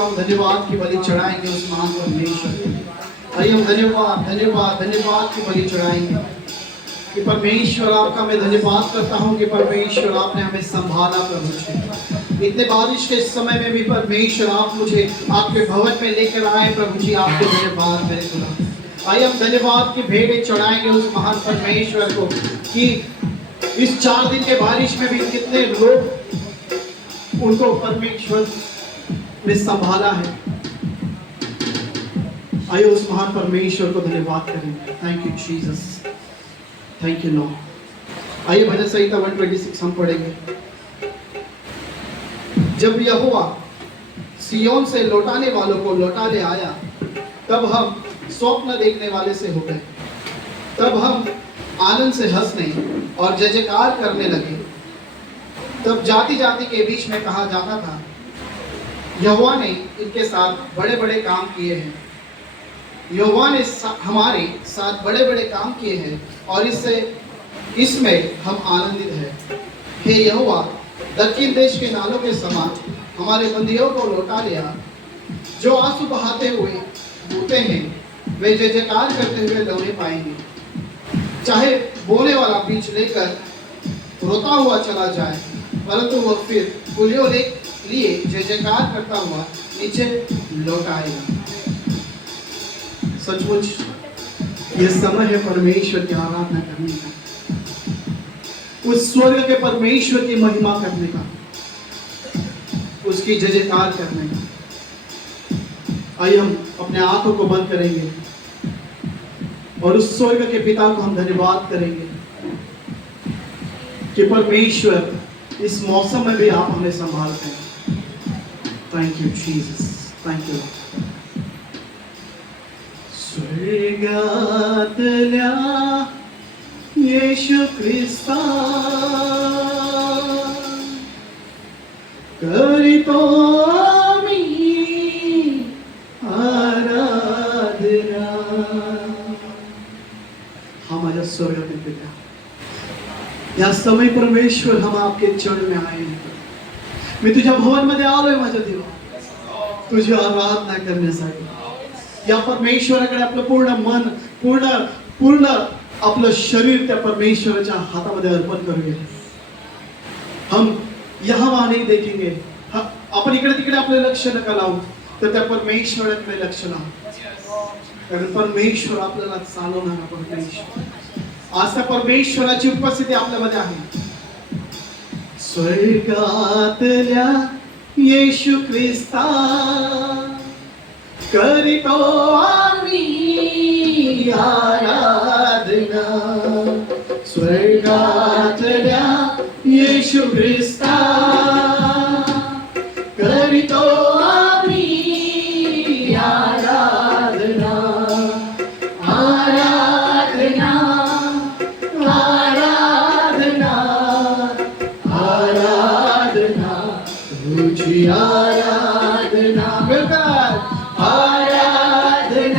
हम धन्यवाद की बलि चढ़ाएंगे उस महान परमेश्वर को। आइए हम धन्यवाद धन्यवाद धन्यवाद की बलि चढ़ाएंगे कि परमेश्वर आपका मैं धन्यवाद करता हूँ कि परमेश्वर आपने हमें संभाला प्रभु जी। इतने बारिश के समय में भी परमेश्वर आप मुझे आपके भवन में लेकर आए प्रभु जी, आपके धन्यवाद मेरे खुदा। आइए हम धन्यवाद की भेंट चढ़ाएंगे उस महान परमेश्वर को कि इस 4 दिन के बारिश में भी कितने लोग उनको परमेश्वर ने संभाला है। आइए उस महान परमेश्वर को धन्यवाद करेंगे। Thank you Jesus, thank you Lord. आइए भजन संहिता 126 हम पढ़ेंगे। जब यहोवा सियोन से लौटाने वालों को लौटा ले आया, तब हम स्वप्न देखने वाले से हो गए। तब हम आनंद से हंसने और जय जयकार करने लगे। तब जाति जाति के बीच में कहा जाता था, यहोवा ने इनके साथ बड़े बड़े काम किए हैं। यहोवा ने हमारे साथ बड़े बड़े काम किए हैं और इसमें हम आनंदित हैं। हे यहोवा, दक्षिण देश के नालों के समान हमारे बंदियों को लौटा लिया। जो आंसू बहाते हुए बूते हैं, वे जय जयकार करते हुए लौने पाएंगे। चाहे बोने वाला बीज लेकर रोता हुआ चला जाए, परंतु वह फिर पुलियों लिए जय जयकार करता हुआ नीचे लौट आएगा। सचमुच यह समय है परमेश्वर की आराधना करने का, उस स्वर्ग के परमेश्वर की महिमा करने का, उसकी जय जयकार करने का। आइए हम अपने आंखों को बंद करेंगे और उस स्वर्ग के पिता को हम धन्यवाद करेंगे कि परमेश्वर इस मौसम में भी आप हमें संभालते हैं। Thank you Jesus, thank you. स्वर्गातल्या येशू ख्रिस्ता करीतो आम्ही आराधना। हमारा स्वर्ग के पिता, या समय परमेश्वर हम आपके चरण में आए हैं। मी तुझ्या भवन मध्ये आलोय माझ्या देवा, तुझी आराधना करण्यासाठी। या परमेश्वराकडे आपलं पूर्ण मन, पूर्ण आपलं शरीर त्या परमेश्वराच्या हातामध्ये अर्पण करूया। हम यहाँ वहाँ नहीं देखेंगे, आपण इकडे तिकडे आपले लक्ष नका लावू, तर त्या परमेश्वराकडे लक्ष लावू। कारण परमेश्वर आपल्याला चालवणारा परमेश्वर, आज त्या परमेश्वराची उपस्थिती आपल्यामध्ये आहे। स्वर्गातल्या येशू ख्रिस्ता करीतो आम्ही आराधना। स्वर्गातल्या येशू ख्रिस्ता करीतो आम्ही आराधना। आराधना आराधना आराधना, तुझी आराधना। आराधना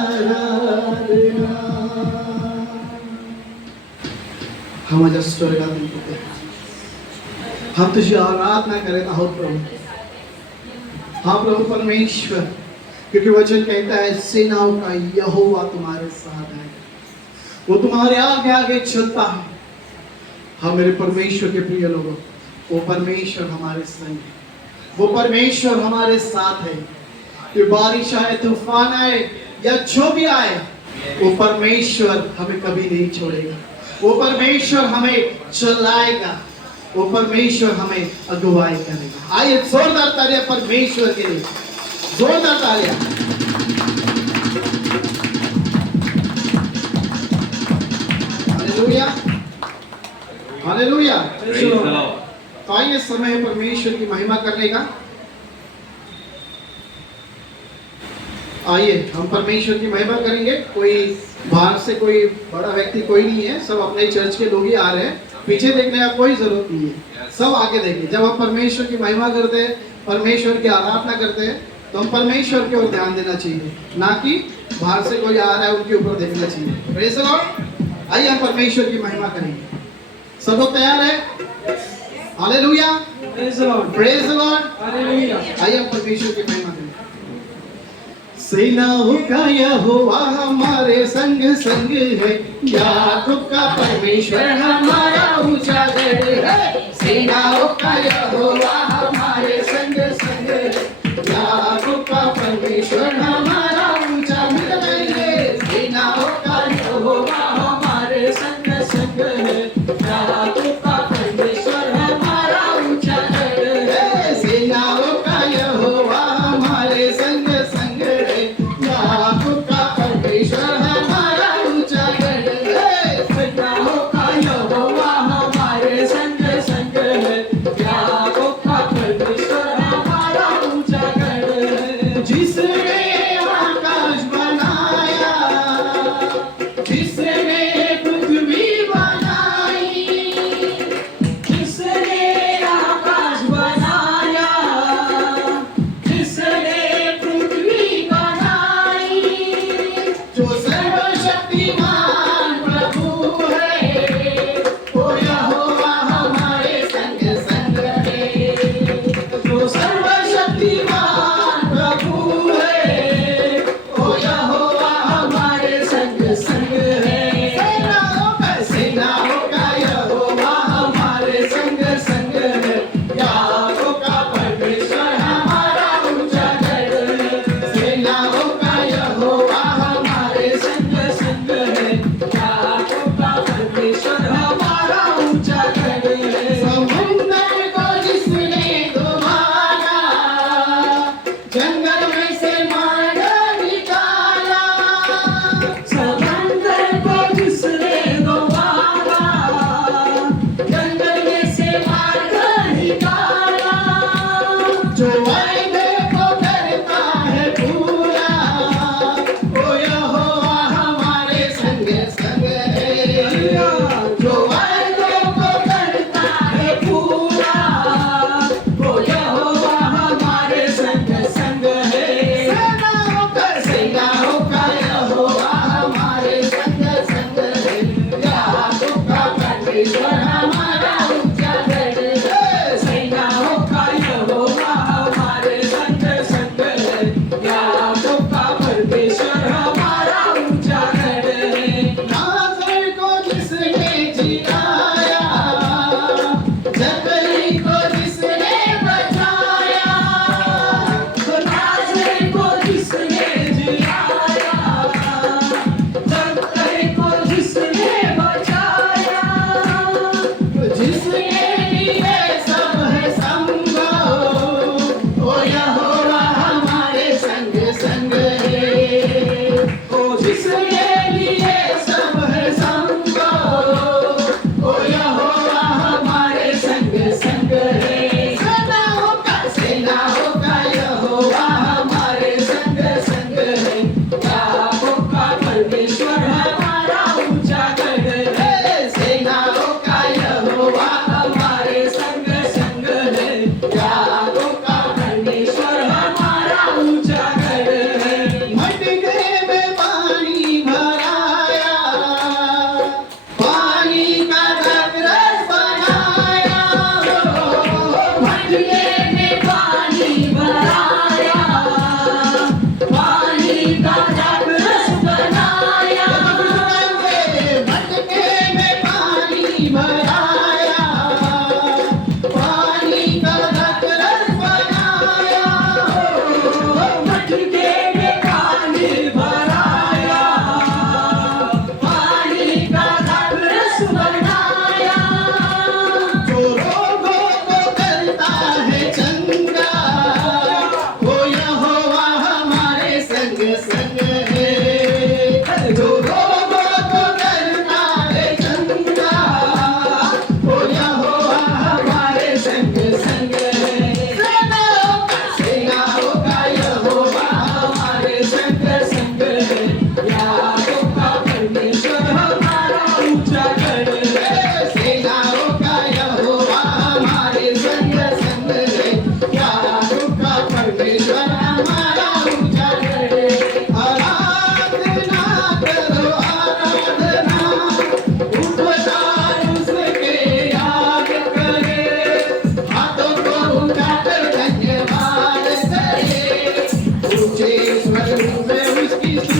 आराधना। हम आज स्वर्गातील पिते, हम तुझी आराधना करत आहोत प्रभु। हाँ प्रभु परमेश्वर, क्योंकि वचन कहता है सेनाओं का यहोवा तुम्हारे साथ है, वो तुम्हारे आगे आगे चलता है। हाँ मेरे परमेश्वर के प्रिय लोगों, वो परमेश्वर हमारे संग है, वो परमेश्वर हमारे साथ है। ये बारिश आए, तूफान आए या जो भी आए, वो परमेश्वर हमें कभी नहीं छोड़ेगा। वो परमेश्वर हमें चलाएगा, वो परमेश्वर हमें अगुवाई करेगा। आइए जोरदार तालियां परमेश्वर के लिए, जोरदार तालियां। Hallelujah, hallelujah. तो आइए समय है परमेश्वर की महिमा करने का। आइए हम परमेश्वर की महिमा करेंगे। कोई बाहर से कोई बड़ा व्यक्ति कोई नहीं है, सब अपने चर्च के लोग ही आ रहे हैं। पीछे देखने का कोई जरूरत नहीं है, सब आगे देखिए। जब हम परमेश्वर की महिमा करते हैं, परमेश्वर की आराधना करते हैं, तो हम परमेश्वर की ओर ध्यान देना चाहिए, ना कि बाहर से कोई आ रहा है उनके ऊपर देखना चाहिए। Praise the Lord. आइए हम परमेश्वर की महिमा करेंगे। सब लोग तैयार है? Hallelujah, praise the Lord, praise the Lord, hallelujah. आइए हम परमेश्वर की महिमा करेंगे। सेनाओं का यहोवा हमारे संग संग है, याकूब का परमेश्वर हमारा ऊंचा गढ़ है। सेनाओं का यहोवा हमारे संग संग है, याकूब का परमेश्वर हमारा ऊंचा गढ़ है। सेनाओं का यहोवा हमारे संग संग है, याकूब का परमेश्वर हमारा ऊंचा गढ़ है। सेनाओं का यहोवा हमारे संग संग है, याकूब का परमेश्वर हमारा ऊंचा गढ़ है। सेनाओं का यहोवा हमारे संग संग है, याकूब का परमेश्वर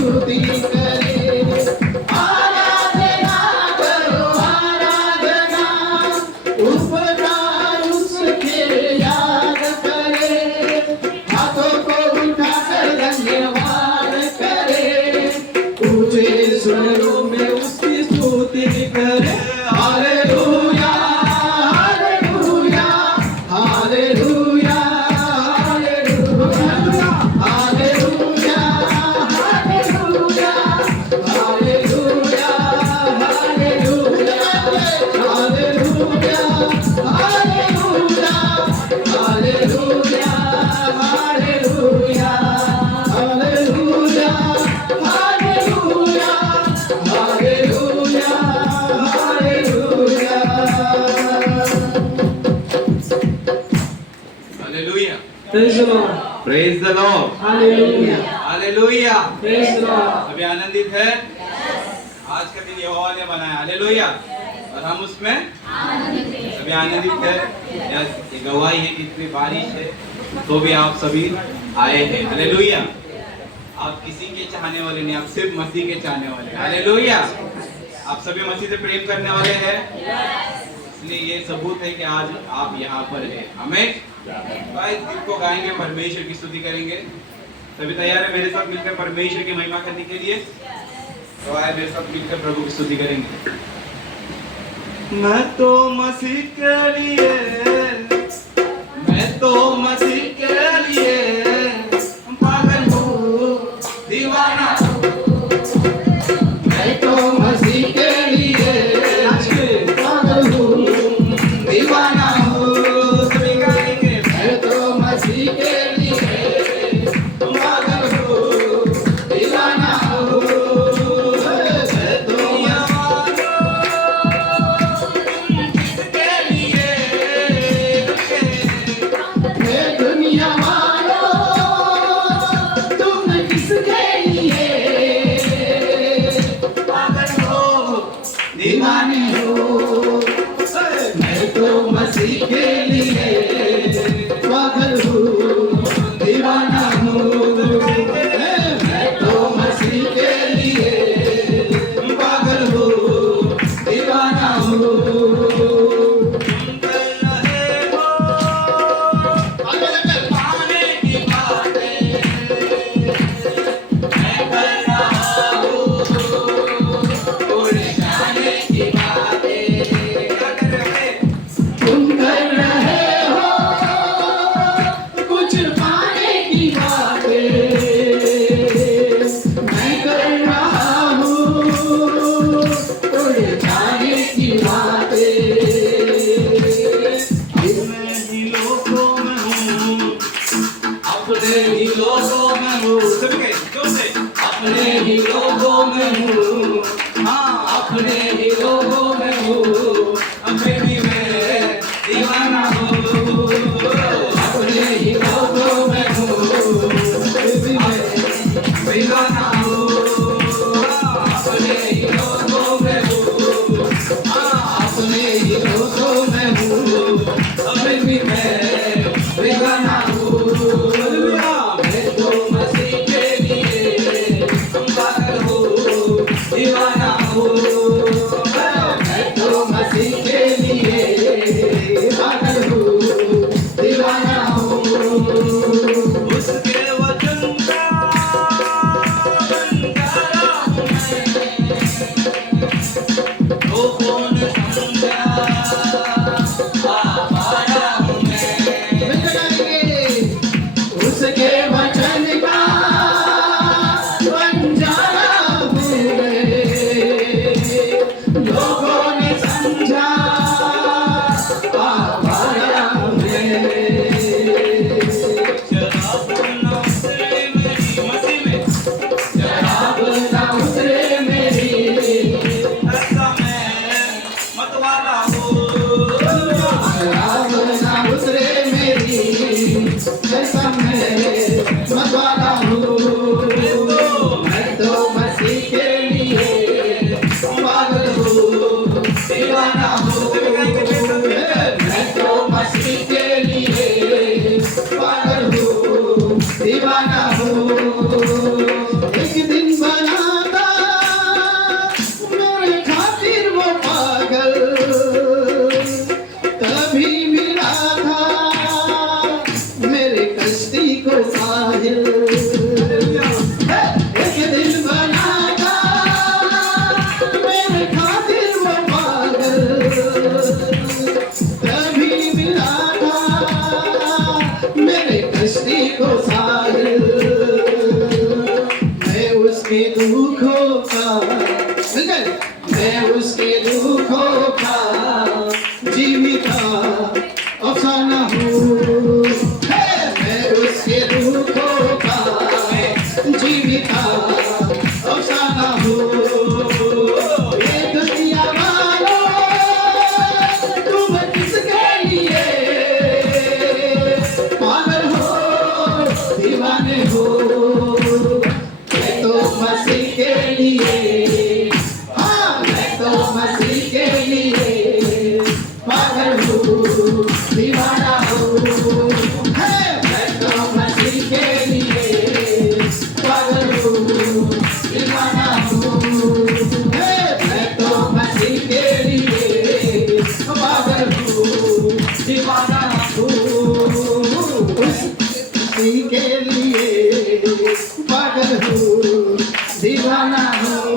स्तुति करे, आराधना करो आराधना, उपकार उसके याद करे, हाथों को उठाकर धन्यवाद करे, ऊंचे स्वरों में उसकी स्तुति करे। Hallelujah hallelujah hallelujah hallelujah hallelujah hallelujah hallelujah hallelujah hallelujah hallelujah hallelujah hallelujah hallelujah hallelujah hallelujah. Praise the Lord. Praise the Lord. Hallelujah. Hallelujah. Praise the Lord. अभी आनंदित है? आज का दिन यहोवा ने बनाया। हालेलुया। और हम उसमें सभी आनंदित है। ये गवाही है कि इतनी बारिश है तो भी आप सभी आए हैं। हालेलुया। आप किसी के चाहने वाले नहीं, आप सिर्फ मसीह के चाहने वाले हैं। हालेलुया। आप सभी मसीह से प्रेम करने वाले हैं, इसलिए ये सबूत है कि आज आप यहाँ पर हैं। आमीन। भाई गीत को गाएंगे, परमेश्वर की स्तुति करेंगे। सभी तैयार है मेरे साथ मिलकर परमेश्वर की महिमा करने के लिए? तो आए मेरे साथ मिलकर प्रभु की स्तुति करेंगे। मैं तो मसीह के लिए, मैं तो मसीह के लिए पागल हूँ, दीवाना हूँ। मैं तो मसीह के लिए पागल हूँ, दीवाना हूँ। सभी गाएंगे। मैं तो मसीह के लिए पागल हूँ, दीवाना हूँ। मैं तो किसके लिए? मैं दुनिया वालों, तुम किसके लिए पागल हो, दीवाने हो? मैं तो मसीह के लिए पागल हूँ, दीवाना हूँ। मैं तो मसीह के लिए पागल हूँ, दीवाना हूँ। पाने की बातें मैं कर रहा हूँ, उड़ जाने की बातें क्या कर रहे? तुम कर रहे हो कुछ पाने की बातें, मैं कर रहा हूँ उड़ जाने की बातें। अपने ही लोगों में हूँ, अपने ही लोगों में हूँ। सबके जोर से अपने ही लोगों में हूँ, हाँ, अपने ही लोगों में हूँ, अभी भी मैं दीवाना हूँ। अपने ही लोगों में हूँ, फिर भी मैं दीवाना हूँ। अपने ही लोगों में हूँ, अपने ही लोगों में हूँ, फिर भी मैं दीवाना हूँ। मैं तो मसीह के लिए पागल हूँ, दीवाना हूँ। मैं तो मसीह के लिए पागल हूँ, दीवाना हूँ। उसके वचन का बंजारा हूँ मैं, लोगों ने समझा आवारा हूँ मैं। उसके वचन का बंजारा हूँ मैं, लोगों ने समझा आवारा हूँ मैं। शराब ना उतरे मेरी मसीह में, शराब ना उतरे मेरी, ऐसा मैं मतवाला हूँ। शराब ना उतरे मेरी, ऐसा मैं मतवाला हूँ। मैं तो मसीह के लिए पागल हूँ, दीवाना हूँ। मैं तो मसीह के लिए पागल हूँ, दीवाना हूँ। एक दिन का मिल गए। मैं उसके दुखों का जीविता अफसाना हूँ। मैं उसके दुखों का जीविता अफसाना हूँ। ये दुनिया वालों तुम किसके लिए पागल हो दीवाने हो। मैं तो मसीह के लिए, हाँ मैं तो मसीह के लिए पागल हूँ दीवाना हूँ। मैं तो मसीह के लिए पागल हूँ दीवाना हूँ। मैं तो मसीह के लिए पागल हूँ दीवाना हूँ। उसी के लिए पागल हूँ दीवाना हूँ।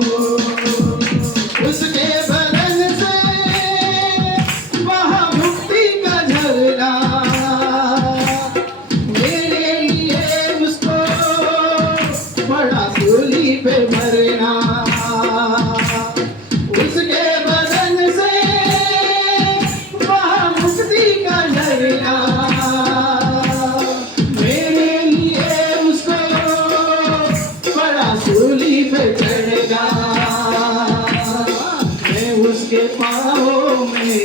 उसके बदन से वहाँ मुक्ति का झरना, मेरे लिए उसको बड़ा सूली पे मरना। उसके बदन से वहाँ मुक्ति का झरना, मेरे लिए उसको बड़ा सूली पे चढ़ेगा। मैं उसके पाँव में,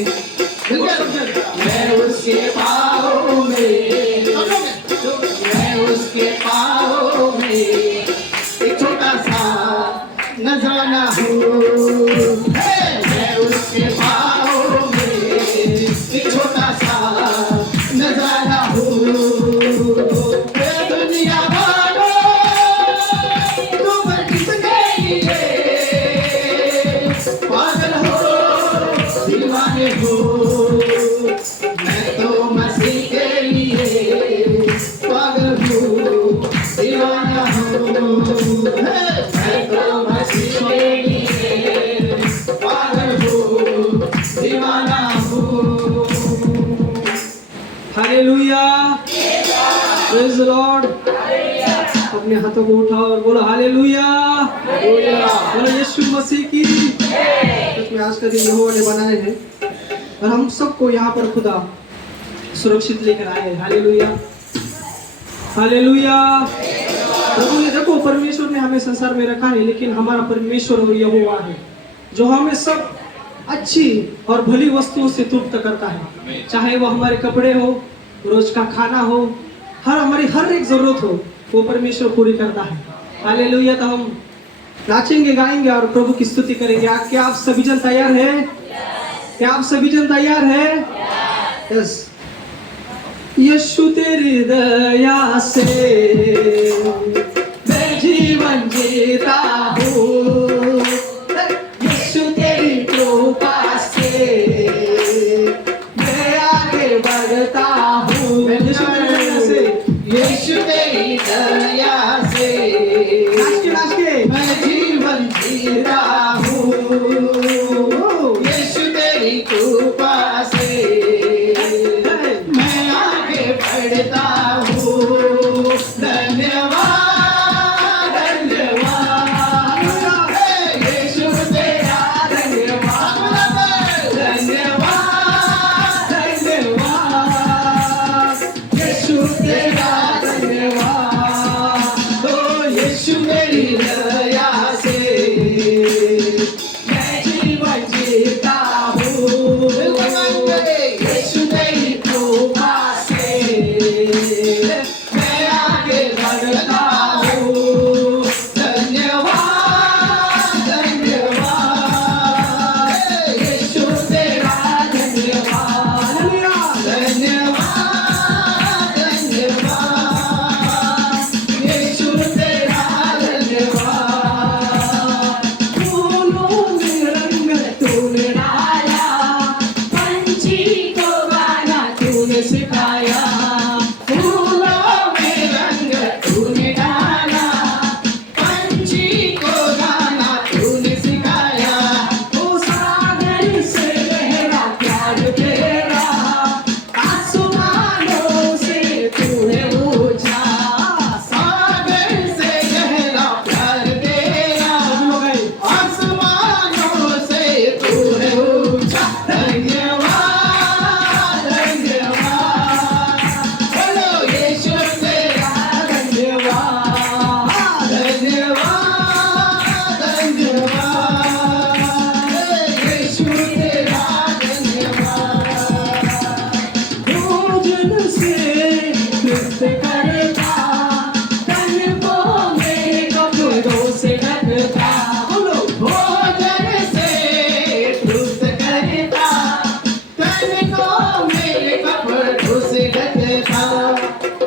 मैं उसके पाँव में, मैं उसके पाँव में एक छोटा सा नजराना हूँ। मैं उसके पाँव में एक छोटा सा नजराना हूँ। ये दुनिया वालों तुम किसके लिए पागल हो दीवाने हो। मैं तो मसीह के लिए पागल हूँ दीवाना हूँ। मैं तो मसीह के लिए पागल हूँ दीवाना हूँ। Hallelujah, praise the Lord. अपने हाथों को उठाओ और बोलो हालेलुया, बोलो यीशु मसीह की। सच में आज का दिन यहोवा ने बनाए हैं और हम सबको यहाँ पर खुदा सुरक्षित लेकर आए हैं। Hallelujah, hallelujah. प्रभु ने देखो, परमेश्वर ने हमें संसार में रखा है, लेकिन हमारा परमेश्वर और यहोवा है जो हमें सब अच्छी और भली वस्तुओं से तृप्त करता है। चाहे वो हमारे कपड़े हो, रोज का खाना हो, हमारी हर एक जरूरत हो, वो परमेश्वर पूरी करता है। हालेलुया। तो हम नाचेंगे, गाएंगे और प्रभु की स्तुति करेंगे। क्या आप सभी जन तैयार हैं? क्या आप सभी जन तैयार हैं? यस। यीशु तेरी दया से मैं जीवन जीता हूँ। यीशु तेरी कृपा से मैं आगे बढ़ता हूँ। यीशु तेरी दया से नाच के मैं जीवन जीता हूँ। यीशु तेरी कृपा से मैं आगे बढ़ता हूँ। धन्यवाद धन्यवाद देता, बोलो भोजन से तृप्त करता, तन को मेरे कपड़ से ढकता,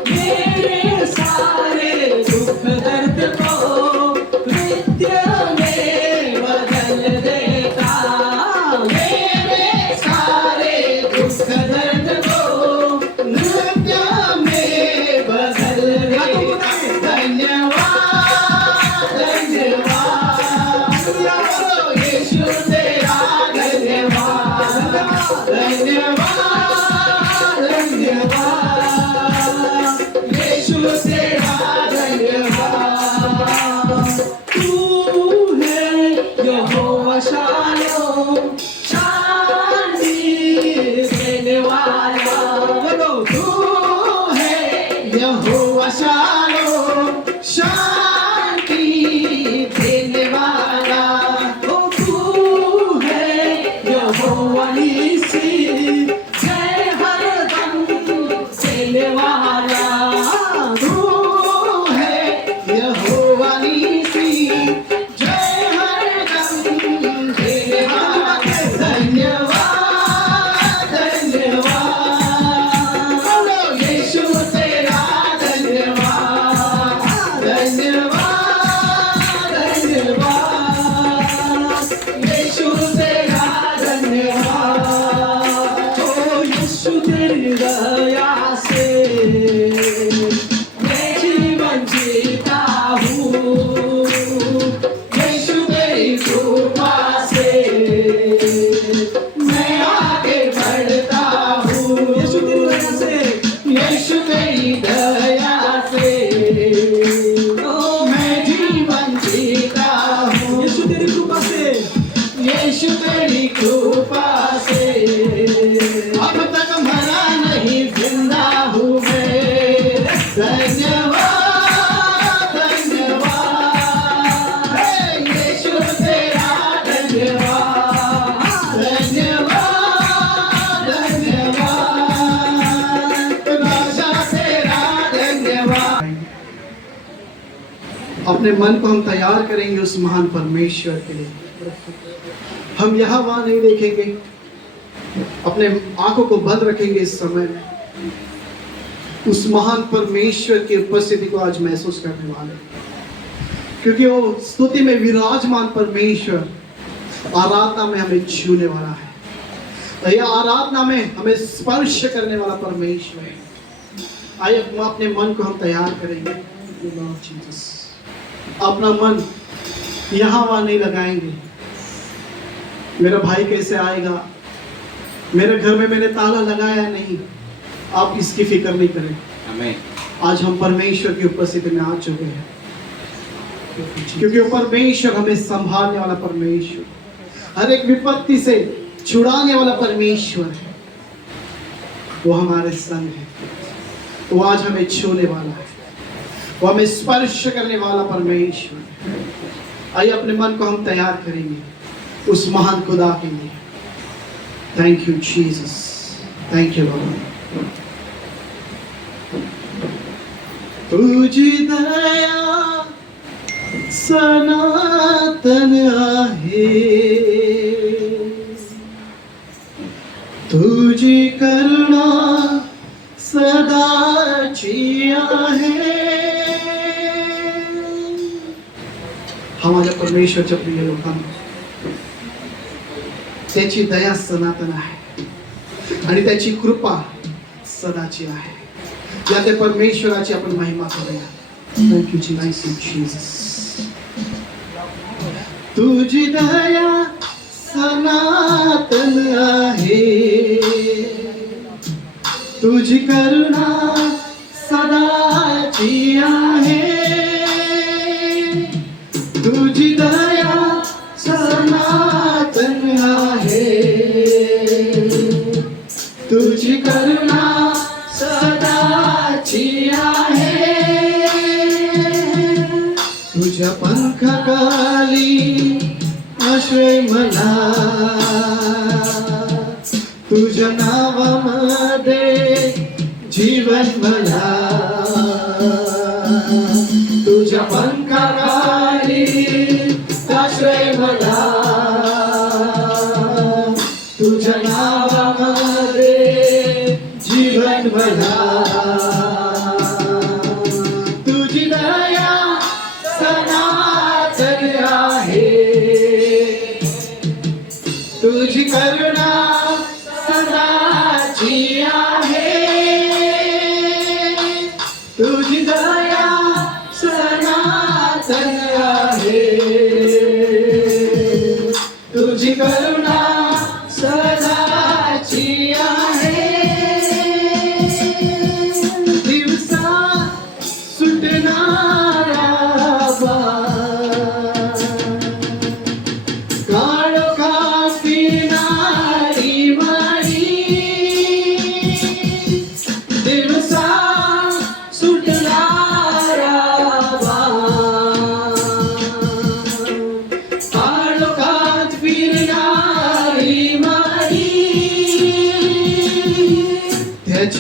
मेरे सारे दुख दर्द को नृत्य में बदल देता, मेरे सारे दुख दर्द को नृत्य में बदल देता। धन्यवाद धन्यवाद बोलो यीशु तेरा धन्यवाद धन्यवाद धन्यवाद यीशु तेरा धन्यवाद। तू है यहोवा शालोम, शांति देने वाला, बोलो तू है यहोवा शालोम, शांति देने वाला। ओ तू है यहोवा नीसी, जय हरदम देने वाला, तू है यहोवा नीसी, जय हरदम देने वाला। धन्यवाद धन्यवाद बोलो यीशु तेरा धन्यवाद धन्यवाद धन्यवाद यीशु तेरा धन्यवाद। ओ यीशु तेरी दया से मैं जीवन जीता हूँ, यीशु तेरी कृपा से मैं आगे बढ़ता हूँ। यीशु तेरी दया से, यीशु तेरी दया से ओ मैं जीवन जीता हूँ। यीशु तेरी कृपा से, यीशु तेरी कृपा से अब तक मरा नहीं, जिंदा हूँ मैं। धन्यवाद धन्यवाद हे यीशु तेरा धन्यवाद धन्यवाद धन्यवाद राजा तेरा धन्यवाद। अपने मन को हम तैयार करेंगे उस महान परमेश्वर के लिए। हम यहाँ वहाँ नहीं देखेंगे, अपने आंखों को बंद रखेंगे इस समय में। उस महान परमेश्वर की उपस्थिति को आज महसूस करने वाले, क्योंकि वो स्तुति में विराजमान परमेश्वर आराधना में हमें छूने वाला है। और यह आराधना में हमें स्पर्श करने वाला परमेश्वर है। आइए अपने मन को हम तैयार करेंगे। अपना मन यहाँ वहाँ नहीं लगाएंगे। मेरा भाई कैसे आएगा, मेरे घर में मैंने ताला लगाया नहीं, आप इसकी फिक्र नहीं करें। आमीन। आज हम परमेश्वर की उपस्थिति में आ चुके हैं, क्योंकि वो परमेश्वर हमें संभालने वाला परमेश्वर, हर एक विपत्ति से छुड़ाने वाला परमेश्वर है। वो हमारे संग है, वो आज हमें छूने वाला है, वो हमें स्पर्श करने वाला परमेश्वर है। आइए अपने मन को हम तैयार करेंगे उस महान खुदा के लिए। Thank you Jesus, thank you Lord. तुझी दया सनातन आहे, तुझी करुणा सदाची आहे। हा माझ्या परमेश्वरच्या प्रिय लोकांनो, त्याची दया सनातन आहे आणि त्याची कृपा सदाची आहे। या त्या परमेश्वराची आपण महिमा करूया। Thank you Jesus. तुझी दया सनातन आहे, तुझी करुणा सदाची आहे। तुझी दया सनातन आहे, तुझी करुणा सदाची आहे। तुझ्या पंखाखाली आश्रय मला, तुझ्या नावामध्ये जीवन मला। तुझ्या पंखाखाली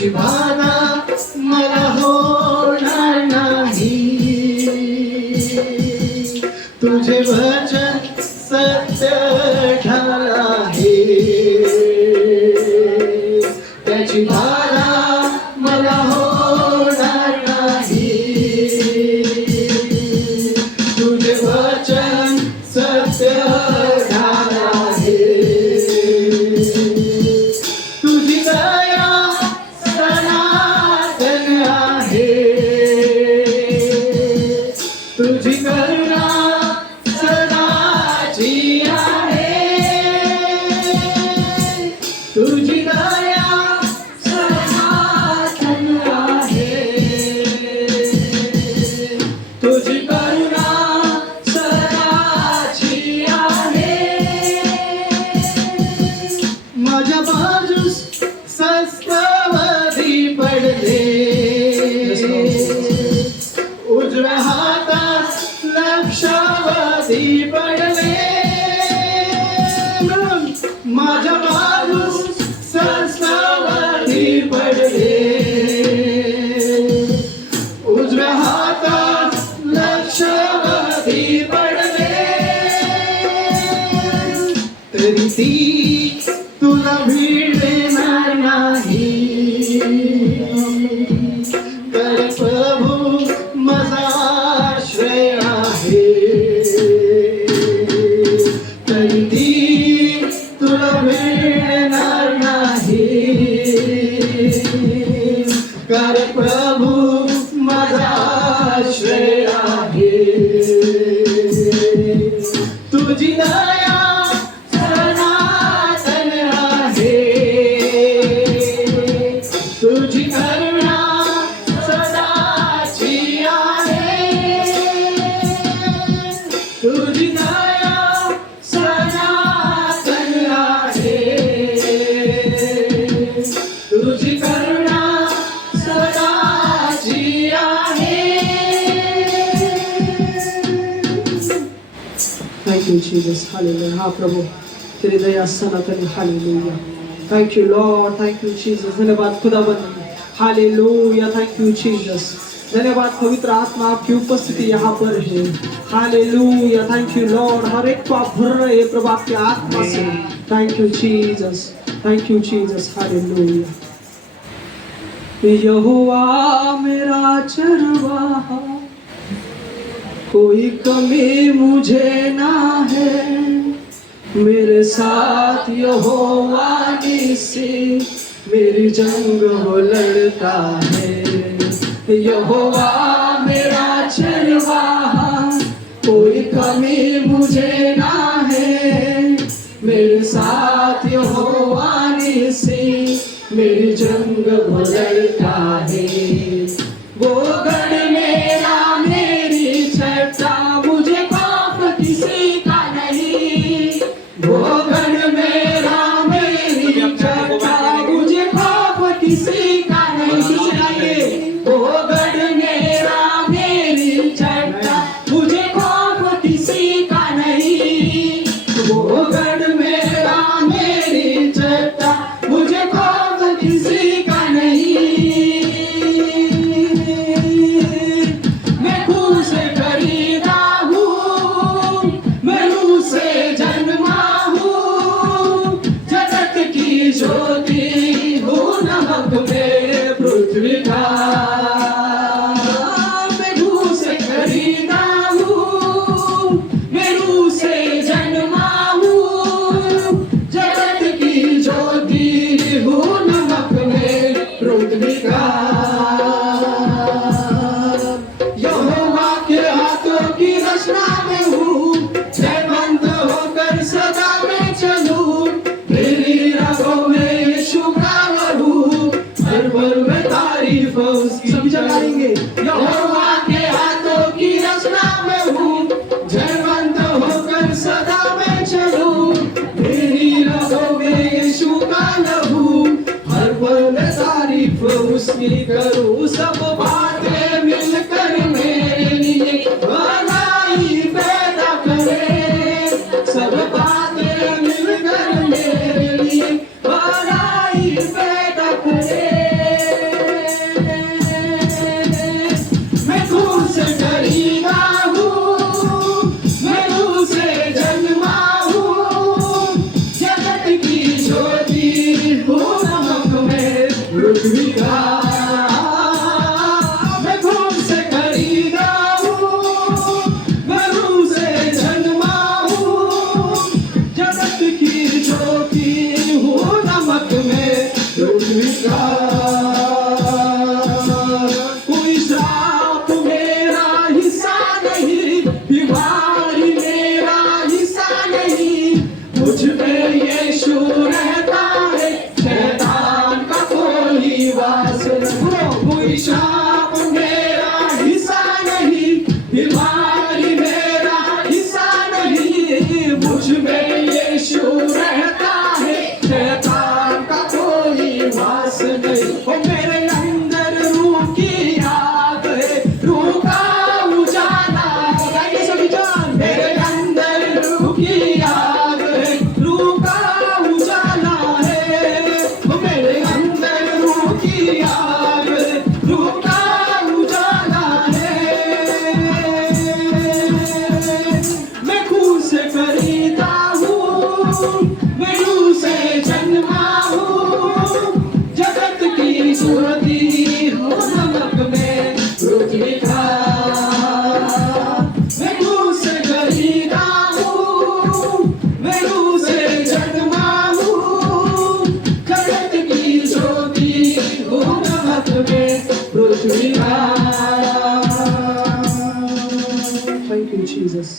त्याची बाधा मला होणार नाही. तुझे वचन सत्य ठार आहे. त्याची बाधा मला होणार नाही. तुझे वचन सत्य ठार आहे. तुझी दया सनातन आहे. तुझी करुणा सदाची आहे. तुझी दया सनातन आहे. तुझी करुणा सदाची आहे. माझ्या बाजूस सस्तवधी पडले. उजव्या हातात लक्षावधी पडले. माझ्या बाजूस सस्तवधी पडले. उजव्या हातात लक्षावधी पडले. तरी ती तुला भिडणार नाही. तर प्रभू माझा आश्रय आहे. तरी ती तुला भिडणार नाही. कारण प्रभू माझा आश्रय आहे. तुझी दया सनातन आहे. तुझी करुणा सदाची आहे. तुझी दया सनातन आहे. तुझी करुणा सदाची आहे. Thank you, Jesus. Hallelujah. हाँ प्रभु, तेरी दया सनातन. Hallelujah. Thank you, Lord. Thank you, Jesus. धन्यवाद खुदाबंद. Hallelujah. Thank you, Jesus. धन्यवाद पवित्र आत्मा, आपकी उपस्थिति यहाँ पर है. Hallelujah. Thank you, Lord. हर एक को आप भर रहे हैं प्रभु आपके आत्मा से. Thank you, Jesus. Thank you, Jesus. Hallelujah. यहोवा मेरा चरवाहा, कोई कमी मुझे ना है. मेरे साथ यहोवा निसी मेरी जंग वो लड़ता है. यहोवा मेरा चरवाहा, कोई कमी मुझे ना है. मेरे साथ यहोवा निसी मेरी जंग वो लड़ता है. वो गढ़ मेरा मेरी छटा, मुझे खौफ किसी का नहीं. वो गढ़ मेरा मेरी छटा, मुझे खौफ किसी का नहीं. वो गढ़ मेरा मेरी छटा, मुझे खौफ किसी का नहीं. वो गढ़ मेरा मेरी छटा, मुझे खौफ किसी का नहीं. मैं खून से खरीदा हूँ, मैं रूह से जन्मा हूँ. जगत की ज्योति हूँ, नमक में पृथ्वी का. मैं रूह से खरीदा हूँ, मैं रूह से जन्मा हूँ. जगत की ज्योति हूँ, नमक में पृथ्वी का. यहोवा के हाथों की रचना में हूँ, जयवंत होकर सदा मैं चलूं. मेरी रगों में यीशु का लहू, हर पल में तारीफ उसकी जगाएंगे. यहोवा के हाथों की रचना में हूँ, जयवंत होकर सदा मैं चलूं. मेरी रगों में यीशु का लहू, हर पल में तारीफ उसकी करूं. सब बातें मिलकर मेरे लिए भलाई पैदा करे. सब बातें मिलकर मेरे लिए भलाई पैदा करे. कोई श्राप मेरा हिस्सा नहीं, बीमारी मेरा हिस्सा नहीं, मुझ में यीशु रहता है, शैतान का कोई वास नहीं। कोई श्राप मेरा हिस्सा नहीं, बीमारी मेरा हिस्सा नहीं, मुझ में यीशु रहता है, शैतान का कोई वास नहीं। ओ मेरे अंदर रूह की आग है, रूह का उजाला है, गाइए सभी जान। मेरे अंदर रूह की आग है, रूह का उजाला है। ओ मेरे अंदर रूह की आग है, रूह का उजाला है। मैं खून से खरीदा हूँ, मैं रूह से जन्मा हूँ, जगत की ज्योति हूँ, नमक में पृथ्वी का। मैं रूह से खरीदा हूँ, मैं रूह से जन्मा हूँ, जगत की ज्योति हूँ, नमक में पृथ्वी का। Thank you, Jesus.